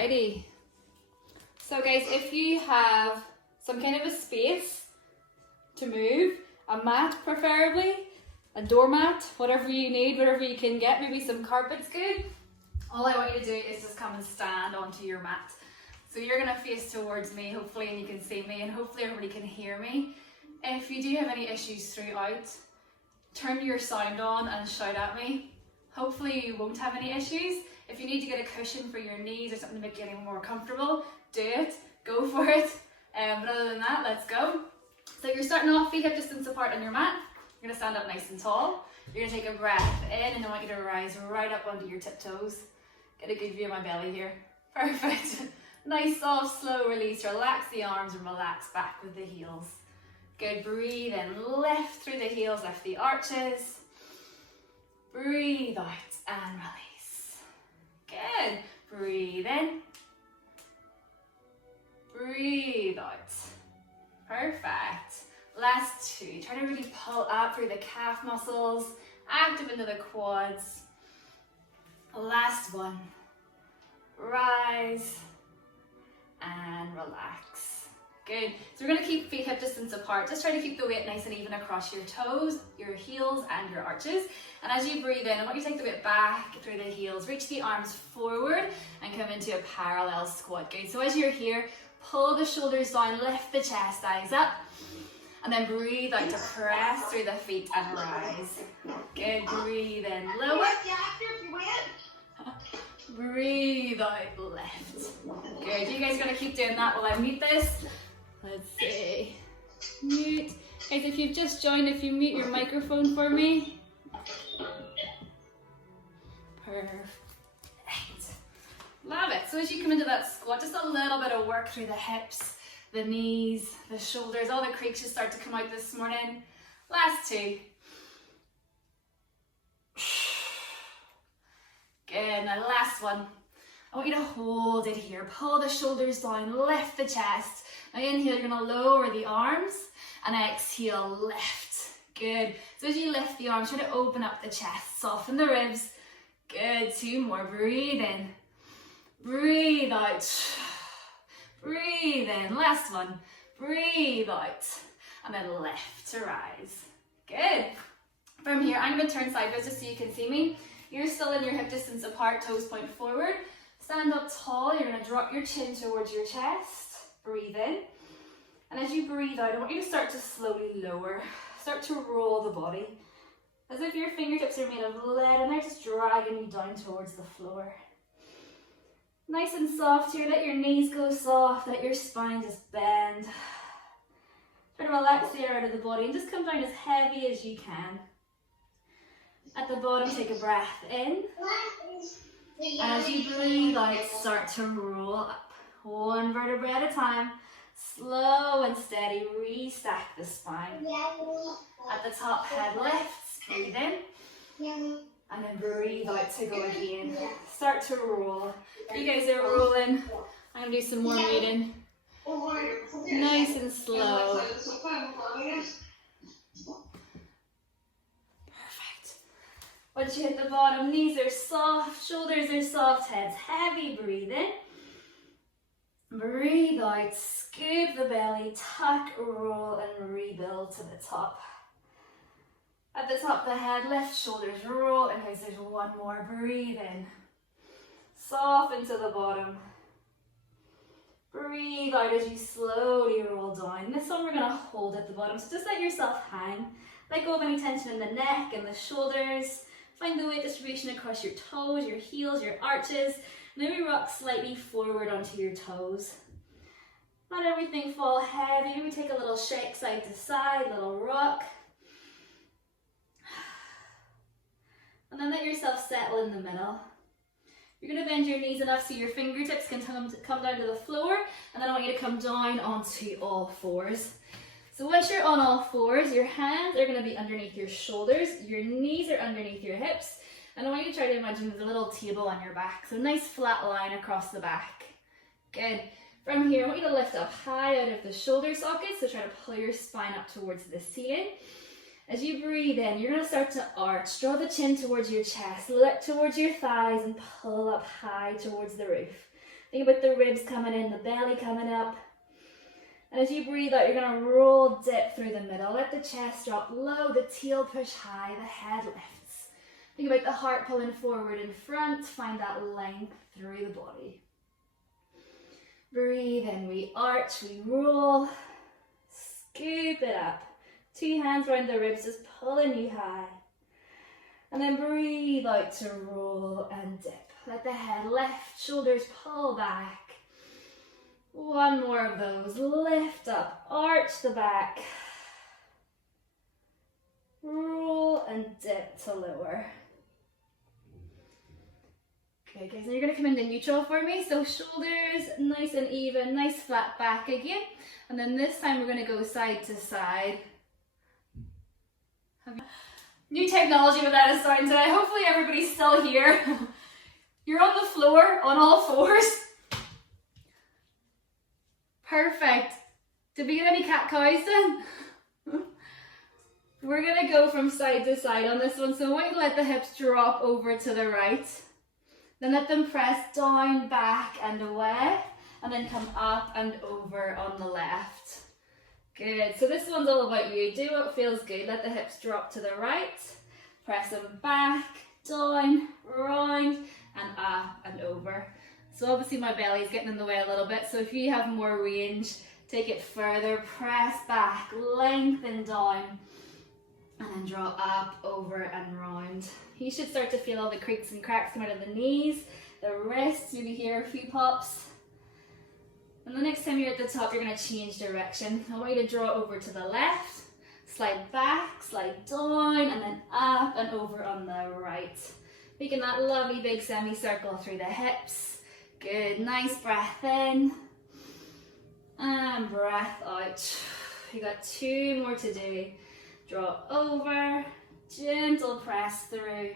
Alrighty. So guys, if you have some kind of a space to move, a mat preferably, a doormat, whatever you need, whatever you can get, maybe some carpet's good. All I want you to do is just come and stand onto your mat. So you're gonna face towards me, hopefully, and you can see me, and hopefully everybody can hear me. If you do have any issues throughout, turn your sound on and shout at me. Hopefully you won't have any issues. If you need to get a cushion for your knees or something to make you any more comfortable, do it, go for it. But other than that, let's go. So you're starting off feet hip distance apart on your mat. You're gonna stand up nice and tall. You're gonna take a breath in, and I want you to rise right up onto your tiptoes. Get a good view of my belly here. Perfect. Nice, soft, slow release. Relax the arms and relax back with the heels. Good, breathe in, lift through the heels, lift the arches. Breathe out and release. Good, breathe in. Breathe out. Perfect. Last two. Try to really pull up through the calf muscles, active into the quads. Last one. Rise and relax. Good. So we're going to keep feet hip distance apart. Just try to keep the weight nice and even across your toes, your heels and your arches. And as you breathe in, I want you to take the weight back through the heels. Reach the arms forward and come into a parallel squat. Good. So as you're here, pull the shoulders down, lift the chest, eyes up. And then breathe out to press through the feet and rise. Good. Breathe in, lower. Breathe out, lift. Good. You guys are going to keep doing that while I mute this. Let's see. Mute. Guys, if you've just joined, if you mute your microphone for me. Perfect. Love it. So as you come into that squat, just a little bit of work through the hips, the knees, the shoulders, all the creaks should start to come out this morning. Last two. Good, now last one. I want you to hold it here. Pull the shoulders down, lift the chest. Now inhale, you're gonna lower the arms, and exhale, lift. Good. So as you lift the arms, try to open up the chest, soften the ribs. Good, two more. Breathe in. Breathe out. Breathe in. Last one. Breathe out. And then lift to rise. Good. From here, I'm going to turn sideways just so you can see me. You're still in your hip distance apart, toes point forward. Stand up tall. You're going to drop your chin towards your chest. Breathe in. And as you breathe out, I want you to start to slowly lower. Start to roll the body. As if your fingertips are made of lead and they're just dragging you down towards the floor. Nice and soft here. Let your knees go soft. Let your spine just bend. Try to relax the air out of the body and just come down as heavy as you can. At the bottom, take a breath in. And as you breathe out, start to roll up. One vertebra at a time. Slow and steady. Restack the spine. At the top, head lifts. Breathe in. And then breathe out to go again. Start to roll. You guys are rolling. I'm going to do some more reading. Nice and slow. Perfect. Once you hit the bottom, knees are soft, shoulders are soft, head's heavy. Breathe in. Breathe out. Scoop the belly, tuck, roll, and rebuild to the top. At the top of the head, lift, shoulders roll, and guys, there's one more. Breathe in. Soften to the bottom. Breathe out as you slowly roll down. This one we're going to hold at the bottom, so just let yourself hang. Let go of any tension in the neck and the shoulders. Find the weight distribution across your toes, your heels, your arches. Maybe rock slightly forward onto your toes. Let everything fall heavy. Maybe take a little shake side to side, little rock. And then let yourself settle in the middle. You're going to bend your knees enough so your fingertips can come down to the floor, and then I want you to come down onto all fours. So once you're on all fours, your hands are going to be underneath your shoulders, your knees are underneath your hips, and I want you to try to imagine there's a little table on your back. So nice flat line across the back. Good. From here, I want you to lift up high out of the shoulder sockets, so try to pull your spine up towards the ceiling. As you breathe in, you're going to start to arch. Draw the chin towards your chest, look towards your thighs, and pull up high towards the roof. Think about the ribs coming in, the belly coming up. And as you breathe out, you're going to roll, dip through the middle. Let the chest drop low, the tail push high, the head lifts. Think about the heart pulling forward in front. Find that length through the body. Breathe in, we arch, we roll. Scoop it up. 2 hands around the ribs, just pulling you high. And then breathe out to roll and dip. Let the head lift, shoulders pull back. One more of those. Lift up, arch the back. Roll and dip to lower. Okay guys, now you're going to come into neutral for me. So shoulders nice and even, nice flat back again. And then this time we're going to go side to side. New technology with that is starting today. Hopefully everybody's still here. You're on the floor on all fours. Perfect. Did we get any cat-cows done? We're going to go from side to side on this one. So I want you to let the hips drop over to the right. Then let them press down, back and away. And then come up and over on the left. Good. So this one's all about you. Do what feels good. Let the hips drop to the right. Press them back, down, round and up and over. So obviously my belly is getting in the way a little bit. So if you have more range, take it further. Press back, lengthen down and then draw up, over and round. You should start to feel all the creaks and cracks come out of the knees, the wrists, maybe hear a few pops. And the next time you're at the top, you're going to change direction. I want you to draw over to the left, slide back, slide down, and then up and over on the right. Making that lovely big semicircle through the hips. Good, nice breath in. And breath out. You got 2 more to do. Draw over, gentle press through,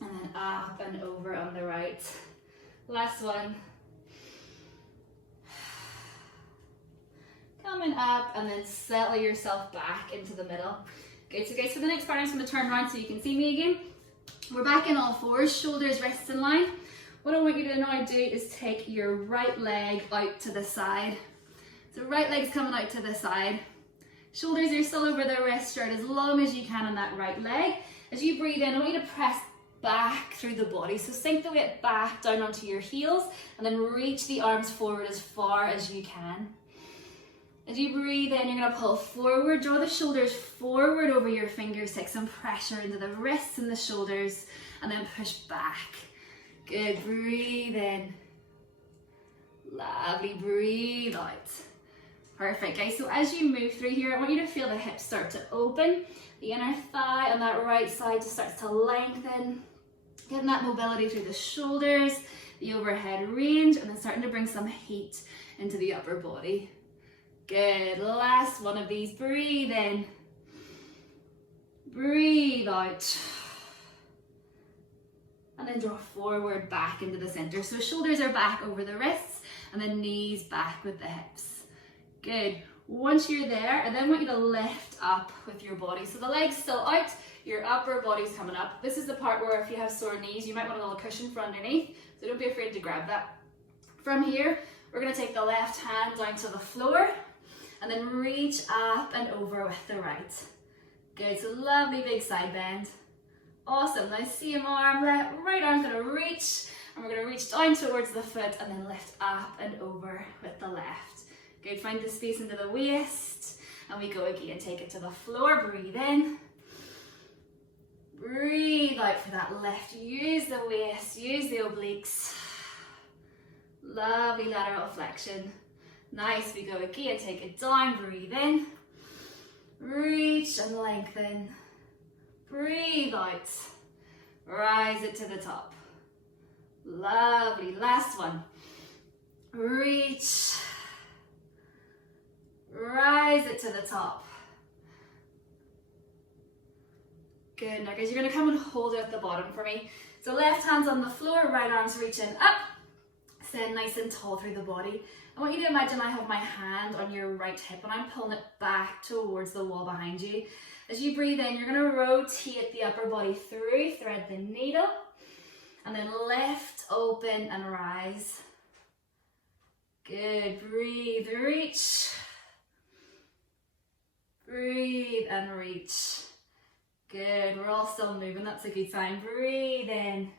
and then up and over on the right. Last one. Coming up and then settle yourself back into the middle. Good, so guys, for the next part I'm just going to turn around so you can see me again. We're back in all fours, shoulders, wrists in line. What I want you to now do is take your right leg out to the side. So right leg's coming out to the side. Shoulders are still over the wrist, stretch as long as you can on that right leg. As you breathe in, I want you to press back through the body. So sink the weight back down onto your heels and then reach the arms forward as far as you can. As you breathe in, you're going to pull forward, draw the shoulders forward over your fingers, take some pressure into the wrists and the shoulders, and then push back. Good, breathe in. Lovely, breathe out. Perfect, guys. So as you move through here, I want you to feel the hips start to open. The inner thigh on that right side just starts to lengthen. Getting that mobility through the shoulders, the overhead range, and then starting to bring some heat into the upper body. Good, last one of these. Breathe in. Breathe out. And then draw forward back into the center. So shoulders are back over the wrists and then knees back with the hips. Good. Once you're there, I then want you to lift up with your body. So the legs still out, your upper body's coming up. This is the part where if you have sore knees, you might want a little cushion for underneath. So don't be afraid to grab that. From here, we're going to take the left hand down to the floor and then reach up and over with the right. Good, so lovely big side bend. Awesome, now same arm, right arm's going to reach, and we're going to reach down towards the foot and then lift up and over with the left. Good, find the space into the waist, and we go again, take it to the floor, breathe in. Breathe out for that lift, use the waist, use the obliques. Lovely lateral flexion. Nice, we go again, take it down, breathe in. Reach and lengthen. Breathe out. Rise it to the top. Lovely, last one. Reach. Rise it to the top. Good, now guys, you're going to come and hold it at the bottom for me. So left hand's on the floor, right arm's reaching up. Stand nice and tall through the body. I want you to imagine I have my hand on your right hip and I'm pulling it back towards the wall behind you. As you breathe in, you're going to rotate the upper body through, thread the needle, and then lift, open, and rise. Good, breathe, reach. Breathe and reach. Good, we're all still moving, that's a good sign. Breathe in.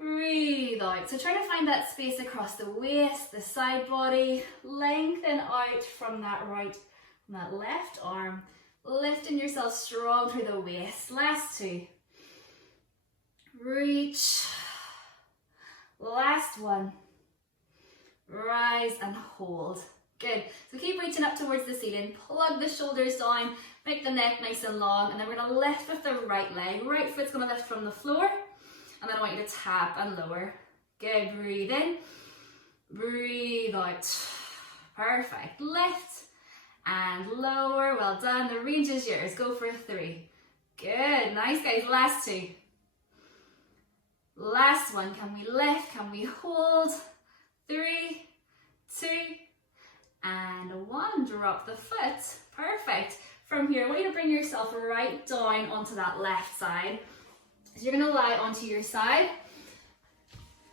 Breathe out. So try to find that space across the waist, the side body. Lengthen out from that left arm. Lifting yourself strong through the waist. Last two. Reach. Last one. Rise and hold. Good. So keep reaching up towards the ceiling. Plug the shoulders down. Make the neck nice and long. And then we're going to lift with the right leg. Right foot's going to lift from the floor. And then I want you to tap and lower. Good. Breathe in. Breathe out. Perfect. Lift and lower. Well done. The range is yours. Go for 3. Good. Nice, guys. Last two. Last one. Can we lift? Can we hold? 3, 2, and 1. Drop the foot. Perfect. From here, I want you to bring yourself right down onto that left side. So you're going to lie onto your side.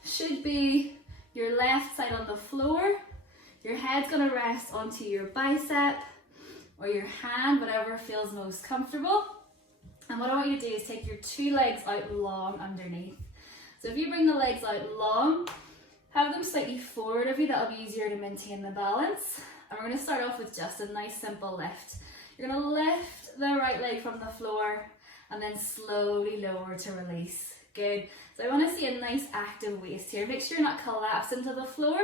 Should be your left side on the floor. Your head's going to rest onto your bicep or your hand, whatever feels most comfortable. And what I want you to do is take your 2 legs out long underneath. So if you bring the legs out long, have them slightly forward of you, that'll be easier to maintain the balance. And we're going to start off with just a nice simple lift. You're going to lift the right leg from the floor and then slowly lower to release. Good. So I want to see a nice active waist here. Make sure you're not collapsed into the floor.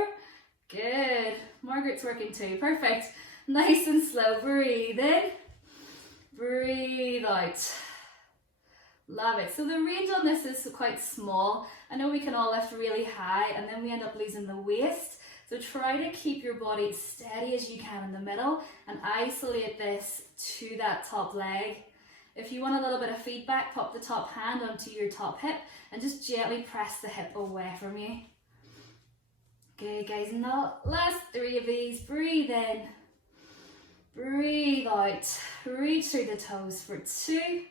Good. Margaret's working too. Perfect. Nice and slow. Breathe in. Breathe out. Love it. So the range on this is quite small. I know we can all lift really high and then we end up losing the waist. So try to keep your body steady as you can in the middle and isolate this to that top leg. If you want a little bit of feedback, pop the top hand onto your top hip and just gently press the hip away from you. Okay, guys, now last 3 of these. Breathe in. Breathe out. Reach through the toes for 2.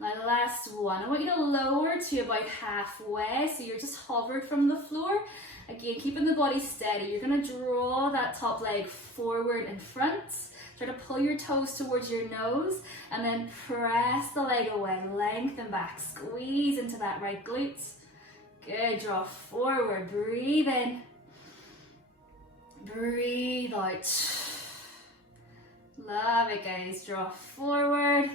Now the last one, I want you to lower to about halfway, so you're just hovered from the floor. Again, keeping the body steady. You're going to draw that top leg forward in front. Try to pull your toes towards your nose and then press the leg away. Lengthen back. Squeeze into that right glute. Good. Draw forward. Breathe in. Breathe out. Love it, guys. Draw forward.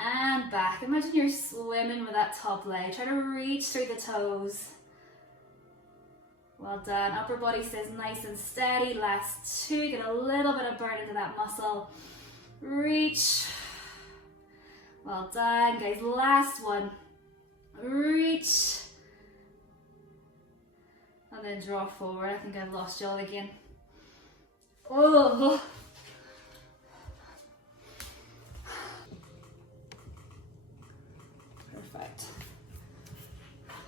And back. Imagine you're swimming with that top leg. Try to reach through the toes. Well done. Upper body stays nice and steady. Last 2. Get a little bit of burn into that muscle. Reach. Well done, guys. Last one. Reach. And then draw forward. I think I've lost you all again. Oh. Perfect.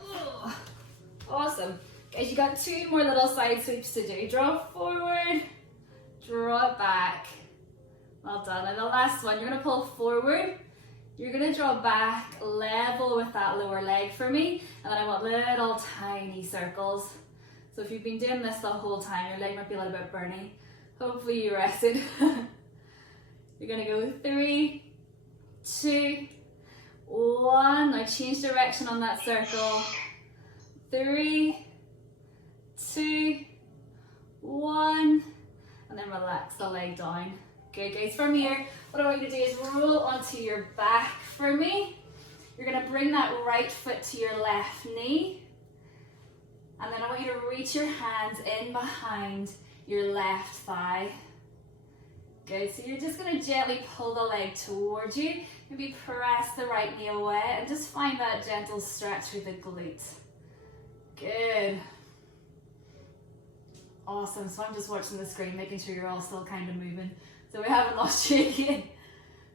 Oh. Awesome. Guys, you got 2 more little side sweeps to do. Draw forward, draw back. Well done. And the last one, you're going to pull forward. You're going to draw back level with that lower leg for me. And then I want little tiny circles. So if you've been doing this the whole time, your leg might be a little bit burny. Hopefully you rested. You're going to go 3, 2, 1. Now change direction on that circle. 3, 2, 1, and then relax the leg down. Good, guys. From here, what I want you to do is roll onto your back for me. You're going to bring that right foot to your left knee, and then I want you to reach your hands in behind your left thigh. Good. So you're just going to gently pull the leg towards you. Maybe press the right knee away and just find that gentle stretch through the glute. Good. Awesome. So I'm just watching the screen, making sure you're all still kind of moving. So we haven't lost you again.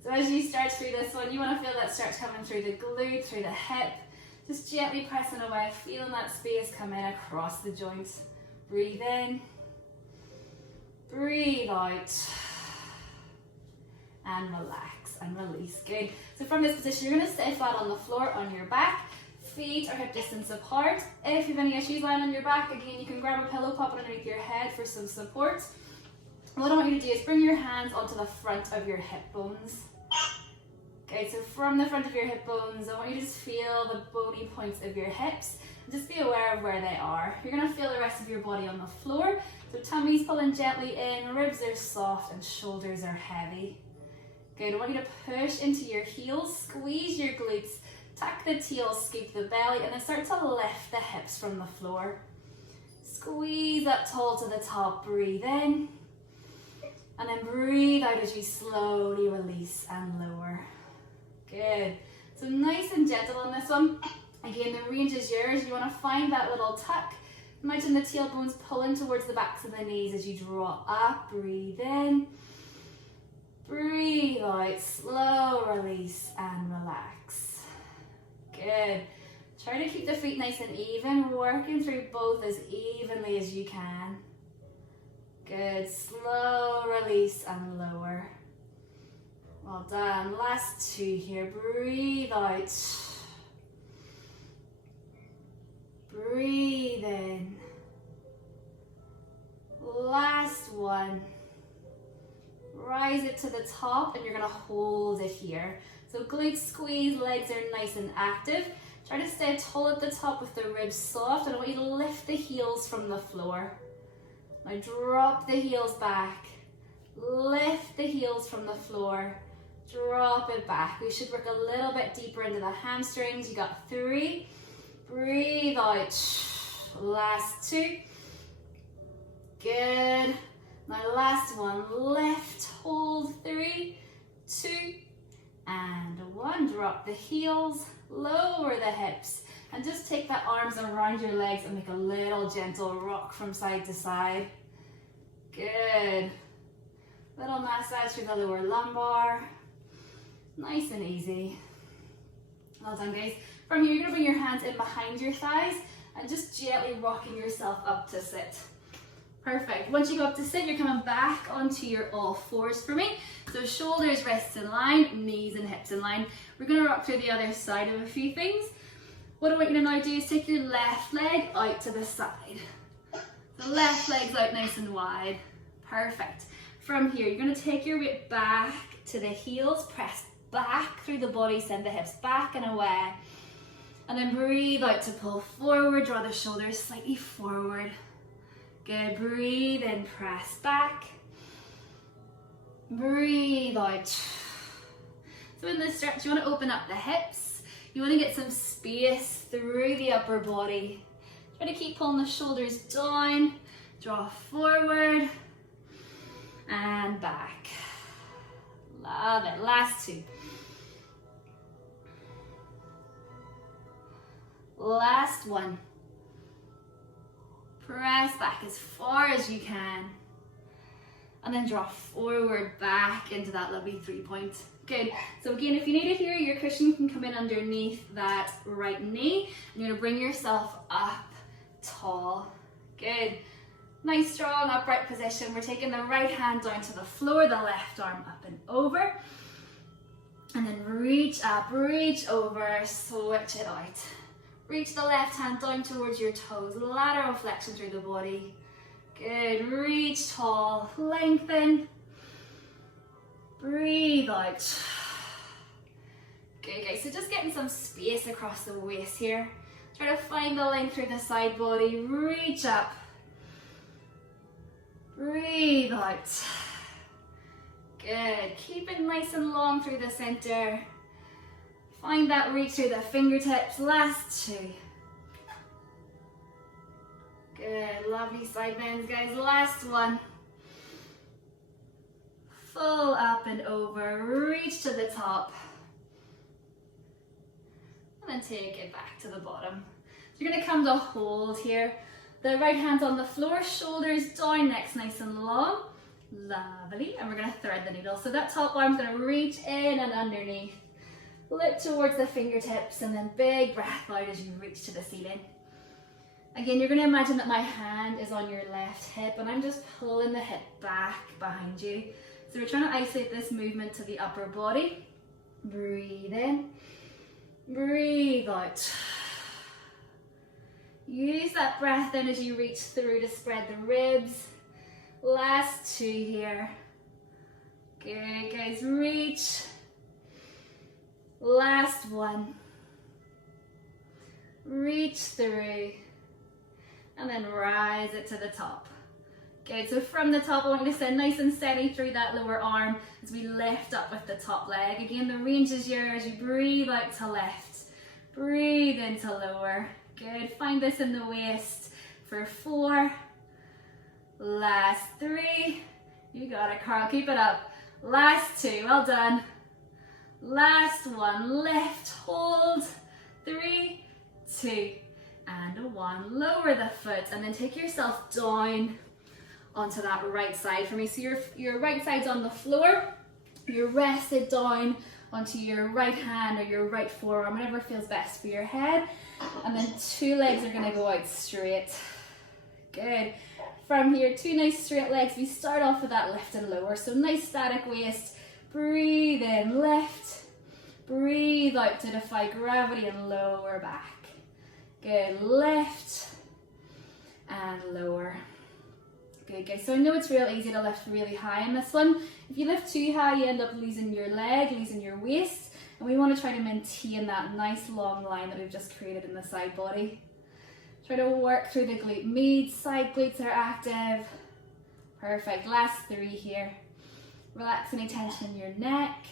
So as you stretch through this one, you want to feel that stretch coming through the glute, through the hip. Just gently pressing away, feeling that space come in across the joints. Breathe in. Breathe out. And relax and release. Good. So from this position, you're going to stay flat on the floor on your back. feet are hip distance apart. If you have any issues lying on your back, again, you can grab a pillow, pop it underneath your head for some support. What I want you to do is bring your hands onto the front of your hip bones. Okay, so from the front of your hip bones, I want you to just feel the bony points of your hips. Just be aware of where they are. You're going to feel the rest of your body on the floor. So tummy's pulling gently in, ribs are soft, and shoulders are heavy. Good, I want you to push into your heels, squeeze your glutes, tuck the tail, scoop the belly, and then start to lift the hips from the floor. Squeeze up tall to the top, breathe in. And then breathe out as you slowly release and lower. Good. So nice and gentle on this one. Again, the range is yours. You want to find that little tuck. Imagine the tailbones pulling towards the backs of the knees as you draw up. Breathe in. Breathe out. Slow release and relax. Good. Try to keep the feet nice and even, working through both as evenly as you can. Good. Slow release and lower. Well done. Last two here. Breathe out. Breathe in. Last one. Rise it to the top and you're going to hold it here. So glutes squeeze, legs are nice and active. Try to stay tall at the top with the ribs soft, and I want you to lift the heels from the floor. Now drop the heels back. Lift the heels from the floor. Drop it back. We should work a little bit deeper into the hamstrings. You got 3. Breathe out. Last 2. Good. Now last one. Lift, hold. 3, 2, and 1. Drop the heels. Lower the hips. And just take the arms around your legs and make a little gentle rock from side to side. Good. Little massage through the lower lumbar. Nice and easy. Well done, guys. From here, you're going to bring your hands in behind your thighs and just gently rocking yourself up to sit. Perfect. Once you go up to sit, you're coming back onto your all fours for me. So shoulders, wrists in line, knees and hips in line. We're going to rock through the other side of a few things. What I want you to now do is take your left leg out to the side. The left leg's out nice and wide. Perfect. From here, you're going to take your weight back to the heels, press back through the body, send the hips back and away. And then breathe out to pull forward, draw the shoulders slightly forward. Good, breathe in, press back. Breathe out. So in this stretch, you want to open up the hips. You want to get some space through the upper body. Try to keep pulling the shoulders down, draw forward, and back. Love it. Last 2. Last 1. Press back as far as you can. And then draw forward back into that lovely 3-point. Good. So again, if you need it here, your cushion can come in underneath that right knee. And you're going to bring yourself up tall. Good. Nice, strong, upright position. We're taking the right hand down to the floor, the left arm up and over. And then reach up, reach over, switch it out. Reach the left hand down towards your toes, lateral flexion through the body. Good, reach tall, lengthen. Breathe out. Good, guys, so just getting some space across the waist here. Try to find the length through the side body, reach up. Breathe out. Good, keep it nice and long through the center. Find that reach through the fingertips. Last 2. Good, lovely side bends, guys. Last 1. Full up and over, reach to the top. And then take it back to the bottom. So you're gonna come to hold here. The right hand's on the floor, shoulders down, neck's nice and long. Lovely, and we're gonna thread the needle. So that top arm's gonna reach in and underneath. Look towards the fingertips and then big breath out as you reach to the ceiling. Again, you're going to imagine that my hand is on your left hip and I'm just pulling the hip back behind you. So we're trying to isolate this movement to the upper body. Breathe in, breathe out. Use that breath in as you reach through to spread the ribs. Last 2 here. Good, guys, reach. Last 1. Reach through. And then rise it to the top. Good, so from the top, I want you to sit nice and steady through that lower arm as we lift up with the top leg. Again, the range is yours. You breathe out to lift. Breathe into lower. Good, find this in the waist for 4. Last 3. You got it, Carl, keep it up. Last 2, well done. Last 1, lift, hold. 3, 2, and 1. Lower the foot and then take yourself down onto that right side for me. So your right side's on the floor, you're rested down onto your right hand or your right forearm, whatever feels best for your head. And then 2 legs are gonna go out straight. Good. From here, 2 nice straight legs. We start off with that lift and lower. So nice static waist. Breathe in, lift. Breathe out to defy gravity and lower back. Good, lift and lower. Good, guys. So I know it's real easy to lift really high in this one. If you lift too high, you end up losing your leg, losing your waist. And we want to try to maintain that nice long line that we've just created in the side body. Try to work through the glute med, side glutes are active. Perfect, last 3 here. Relax any tension in your neck.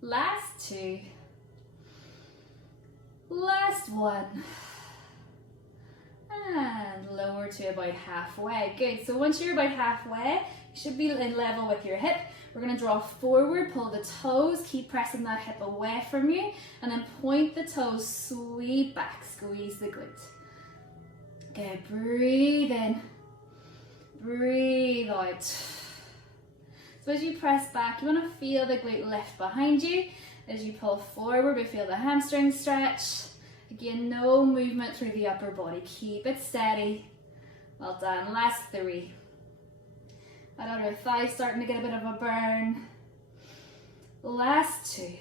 Last 2. Last 1. And lower to about halfway. Good, so once you're about halfway, you should be in level with your hip. We're gonna draw forward, pull the toes, keep pressing that hip away from you, and then point the toes, sweep back, squeeze the glute. Good, breathe in, breathe out. So as you press back, you wanna feel the glute lift behind you. As you pull forward, we feel the hamstring stretch. Again, no movement through the upper body. Keep it steady. Well done. Last 3. That outer thigh starting to get a bit of a burn. Last 2.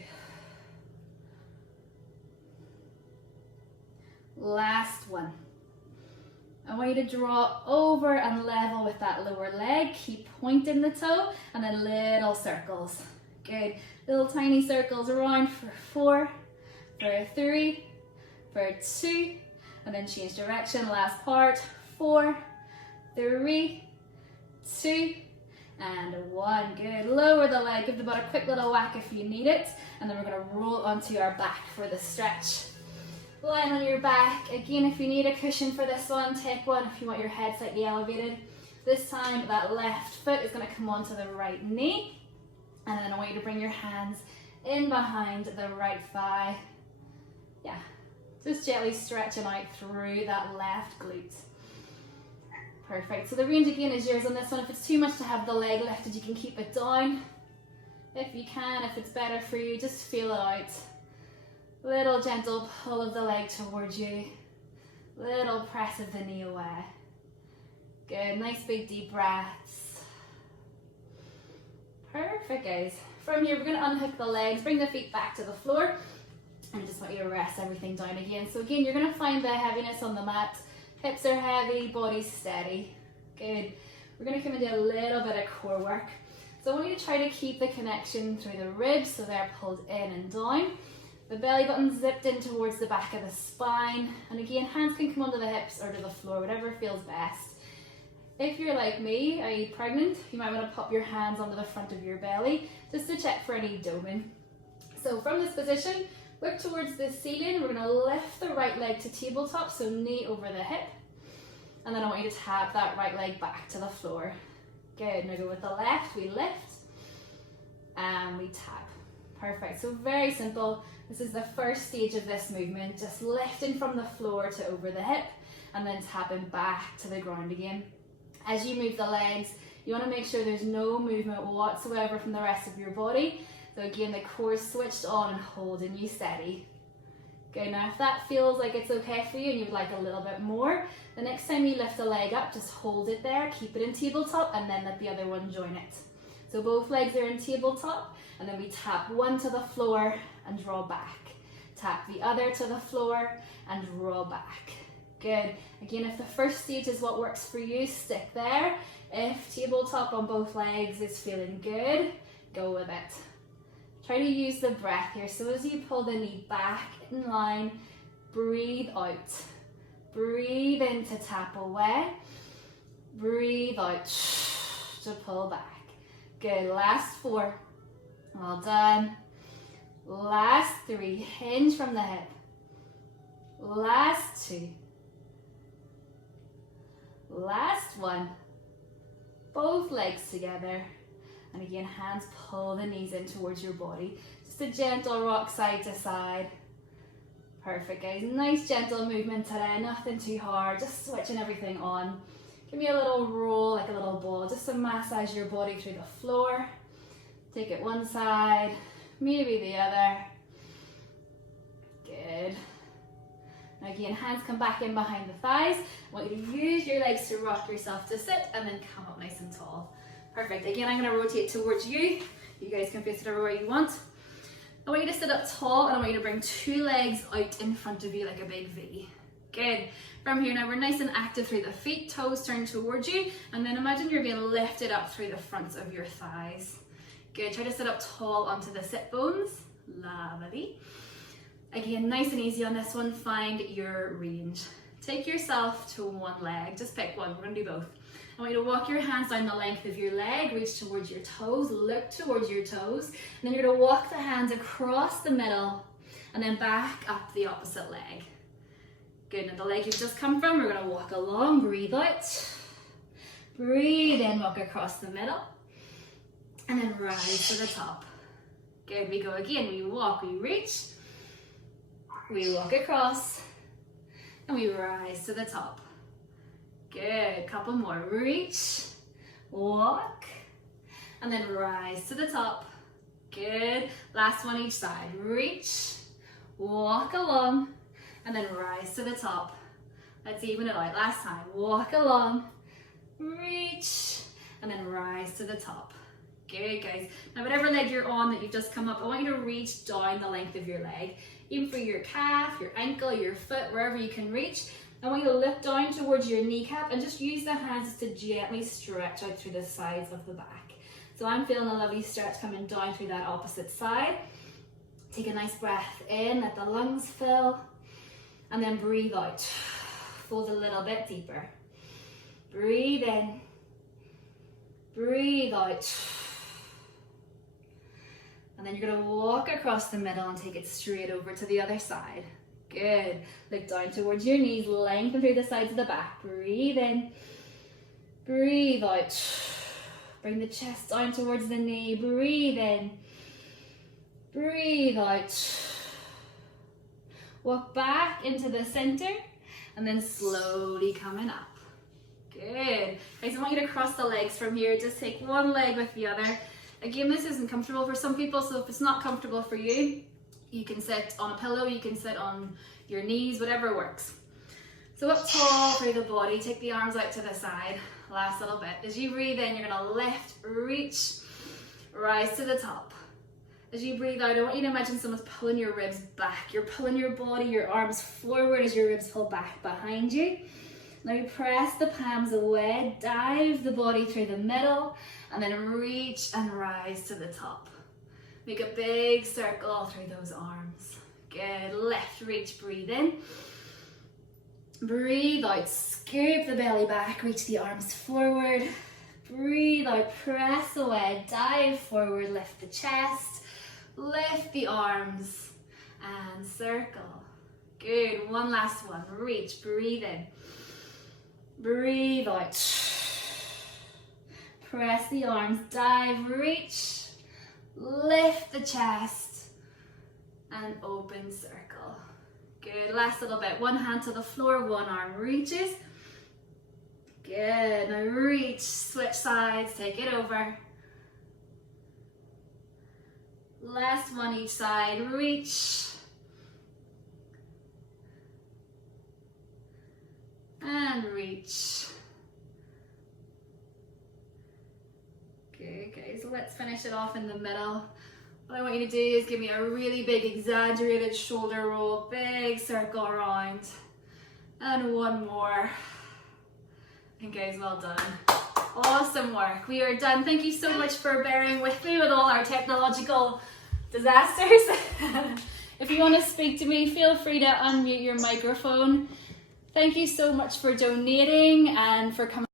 Last 1. I want you to draw over and level with that lower leg. Keep pointing the toe and then little circles. Good. Little tiny circles around for 4, for 3, for 2, and then change direction. Last part. 4, 3, 2, and 1. Good. Lower the leg. Give the butt a quick little whack if you need it. And then we're going to roll onto our back for the stretch. Lying on your back. Again, if you need a cushion for this one, take one if you want your head slightly elevated. This time, that left foot is going to come onto the right knee. And then I want you to bring your hands in behind the right thigh. Yeah, just gently stretching out through that left glute. Perfect. So the range again is yours on this one. If it's too much to have the leg lifted, you can keep it down. If you can, if it's better for you, just feel it out. Little gentle pull of the leg towards you. Little press of the knee away. Good, nice big deep breaths. Perfect, guys. From here, we're going to unhook the legs, bring the feet back to the floor, and just want you to rest everything down again. So again, you're going to find the heaviness on the mat. Hips are heavy, body's steady. Good. We're going to come and do a little bit of core work. So I want you to try to keep the connection through the ribs, so they're pulled in and down. The belly button zipped in towards the back of the spine. And again, hands can come onto the hips or to the floor, whatever feels best. If you're like me, i.e. pregnant, you might want to pop your hands onto the front of your belly just to check for any doming. So from this position, look towards the ceiling. We're going to lift the right leg to tabletop, so knee over the hip. And then I want you to tap that right leg back to the floor. Good. Now go with the left. We lift and we tap. Perfect. So very simple. This is the first stage of this movement. Just lifting from the floor to over the hip and then tapping back to the ground again. As you move the legs, you want to make sure there's no movement whatsoever from the rest of your body. So again, the core is switched on and holding you steady. Okay, now if that feels like it's okay for you and you'd like a little bit more, the next time you lift a leg up, just hold it there, keep it in tabletop, and then let the other one join it. So both legs are in tabletop, and then we tap one to the floor and draw back. Tap the other to the floor and draw back. Good. Again, if the first stage is what works for you, stick there. If tabletop on both legs is feeling good, go with it. Try to use the breath here. So as you pull the knee back in line, breathe out. Breathe in to tap away. Breathe out to pull back. Good. Last 4. Well done. Last 3. Hinge from the hip. Last 2. Last 1. Both legs together. And again, hands pull the knees in towards your body. Just a gentle rock side to side. Perfect, guys. Nice gentle movement today. Nothing too hard. Just switching everything on. Give me a little roll, like a little ball. Just to massage your body through the floor. Take it one side, maybe the other. Good. Now again, hands come back in behind the thighs. I want you to use your legs to rock yourself to sit and then come up nice and tall. Perfect. Again, I'm going to rotate towards you. You guys can face it everywhere you want. I want you to sit up tall and I want you to bring 2 legs out in front of you like a big V. Good. From here now, we're nice and active through the feet, toes turn towards you, and then imagine you're being lifted up through the fronts of your thighs. Good. Try to sit up tall onto the sit bones. Lovely. Again, nice and easy on this one. Find your range. Take yourself to one leg. Just pick one. We're going to do both. I want you to walk your hands down the length of your leg, reach towards your toes, look towards your toes, and then you're going to walk the hands across the middle and then back up the opposite leg. Good. Now the leg you've just come from, we're going to walk along, breathe out, breathe in, walk across the middle, and then rise to the top. Good. We go again. We walk, we reach, we walk across, and we rise to the top. Good, couple more. Reach, walk, and then rise to the top. Good. Last one each side. Reach, walk along, and then rise to the top. Let's even it out. Last time. Walk along, reach, and then rise to the top. Good, guys. Now, whatever leg you're on that you've just come up, I want you to reach down the length of your leg. Even for your calf, your ankle, your foot, wherever you can reach. I want you to lift down towards your kneecap and just use the hands to gently stretch out through the sides of the back. So I'm feeling a lovely stretch coming down through that opposite side. Take a nice breath in, let the lungs fill, and then breathe out. Fold a little bit deeper. Breathe in, breathe out. And then you're going to walk across the middle and take it straight over to the other side. Good. Look down towards your knees, lengthen through the sides of the back. Breathe in, breathe out. Bring the chest down towards the knee. Breathe in, breathe out. Walk back into the center and then slowly coming up. Good. Guys, I want you to cross the legs from here. Just take one leg with the other. Again, this isn't comfortable for some people, so if it's not comfortable for you, you can sit on a pillow, you can sit on your knees, whatever works. So up tall through the body, take the arms out to the side. Last little bit. As you breathe in, you're gonna lift, reach, rise to the top. As you breathe out, I want you to imagine someone's pulling your ribs back. You're pulling your body, your arms forward as your ribs pull back behind you. Now you press the palms away, dive the body through the middle, and then reach and rise to the top. Make a big circle through those arms. Good. Lift, reach, breathe in. Breathe out, scoop the belly back, reach the arms forward. Breathe out, press away, dive forward, lift the chest, lift the arms, and circle. Good. One last one. Reach, breathe in. Breathe out. Press the arms, dive, reach. Lift the chest and open circle. Good. Last little bit. One hand to the floor, one arm reaches. Good. Now reach, switch sides, take it over. Last one each side. Reach. And reach. Okay, so let's finish it off in the middle. What I want you to do is give me a really big exaggerated shoulder roll, big circle around. And one more. And guys, well done. Awesome work. We are done. Thank you so much for bearing with me with all our technological disasters. If you want to speak to me, feel free to unmute your microphone. Thank you so much for donating and for coming.